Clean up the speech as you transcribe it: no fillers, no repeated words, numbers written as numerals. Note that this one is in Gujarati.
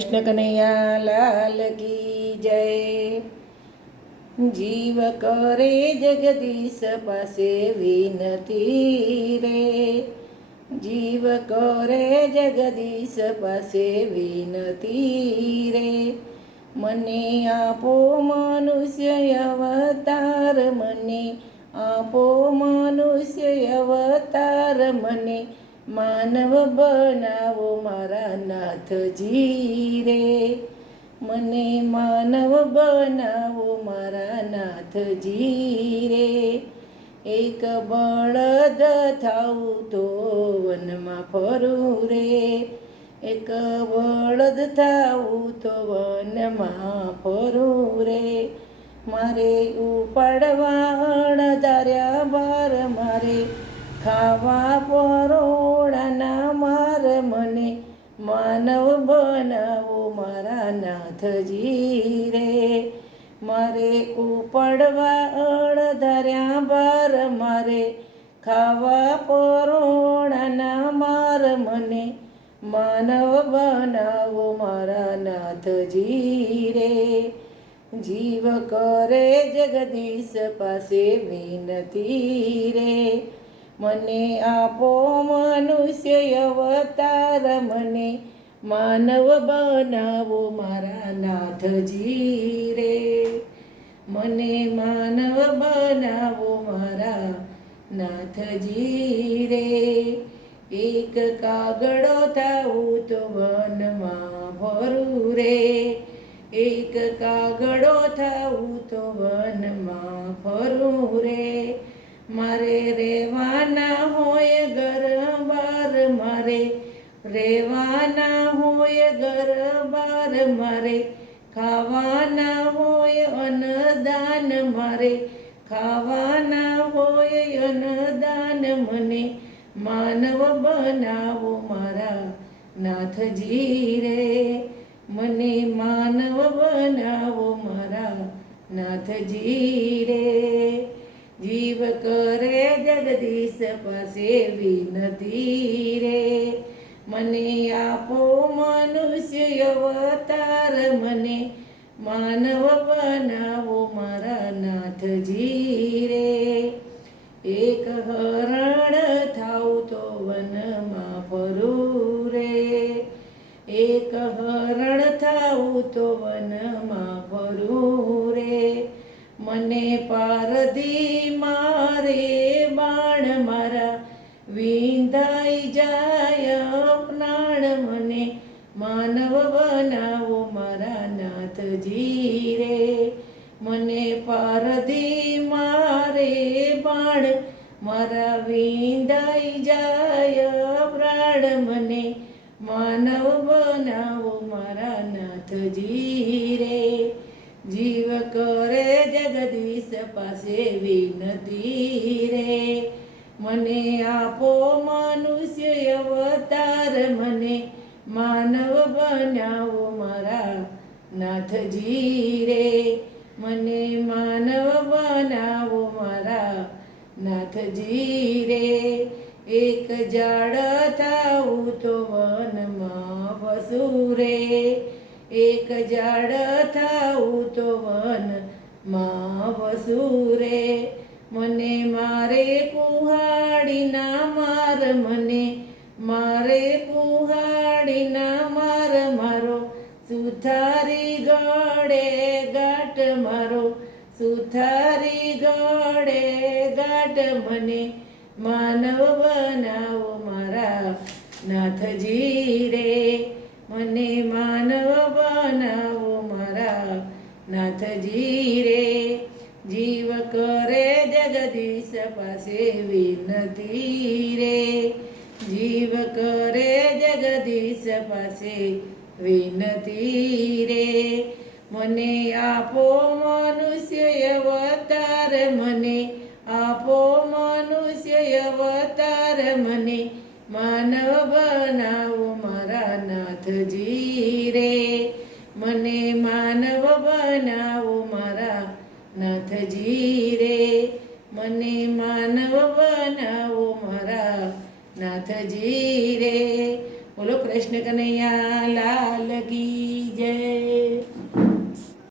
કૃષ્ણ કનૈયા લાલ કી જય। જીવ કરે જગદીશ પાસે વિનતી રે, જીવ કરે જગદીશ પાસે વિનતી રે। મને આપો મનુષ્ય અવતાર, મને આપો મનુષ્ય અવતાર, મને માનવ બનાવો મારા નાથજી રે। મને માનવ બનાવો મારા નાથજી રે। એક બળદ થાઉં તો વનમાં ફરું રે, એક બળદ થાઉં તો વનમાં ફરું રે। મારે ઉપાડવા અણધાર્યા બાર, મારે ખાવા પરોળાના માર, મને માનવ બનાવો મારા નાથજી રે। મારે ઉપાડવા અણધાર્યા બાર, મારે ખાવા પરોળાના માર, મને માનવ બનાવો મારા નાથજી રે। જીવ કરે જગદીશ પાસે વિનતી રે, મને આપો મનુષ્ય અવતાર, મને માનવ બનાવો મારા નાથજી રે। મને માનવ બનાવો મારા નાથજી રે। એક કાગડો થાઉં તો વનમાં ફરું રે, એક કાગડો થાઉં તો વનમાં ફરું રે। મારે રેવાના હોય ઘર-બાર, મારે રેવાના હોય ઘર-બાર, મારે ખાવાના હોય અન્નદાન, મારે ખાવાના હોય અન્નદાન, મને માનવ બનાવો મારા નાથજી રે। મને માનવ બનાવો મારા નાથજી રે। જીવ કરે જગદીશ પાસે વિનતી રે, મને આપો મનુષ્ય અવતાર, મને માનવ બનાવો મારા નાથજી રે। એક હરણ થાઉં તો વનમાં ફરું રે, એક હરણ થાઉં તો વનમાં ફરું રે। મને પારધી મારે બાણ, મારા વિંધાઈ જાય પ્રાણ, મને માનવ બનાવો મારા નાથજી રે। મને પારધી મારે બાણ, મારા વિંધાઈ જાય પ્રાણ, મને માનવ બનાવો મારા નાથજી રે। જીવ કરે જગદીશ પાસે વિનતી રે, મને આપો મનુષ્ય અવતાર, મને માનવ બનાવો મારા નાથજી રે। મને માનવ બનાવો મારા નાથજી રે। એક ઝાડ થાઉં તો વનમાં વસું રે, એક ઝાડ થાઉં તો વનમાં વસું રે। મને મારે કુહાડીના માર, મને મારે કુહાડીના માર, મારો સુથારી ગળે ગાંઠ, મારો સુથારી ગળે ગાંઠ, મને માનવ બનાવો મારા નાથજી રે। મને માનવ બનાવો મારા નાથજી રે। જીવ કરે જગદીશ પાસે વિનતી રે, જીવ કરે જગદીશ પાસે વિનતી રે। મને આપો મનુષ્ય અવતાર, મને આપો મનુષ્ય અવતાર, મને માનવ બનાવો મારા નાથજી રે। મને માનવ બનાવો મારા નાથજી રે। મને માનવ બનાવો મારા નાથજી રે। બોલો। કૃષ્ણ કનૈયા લાલ કી જય.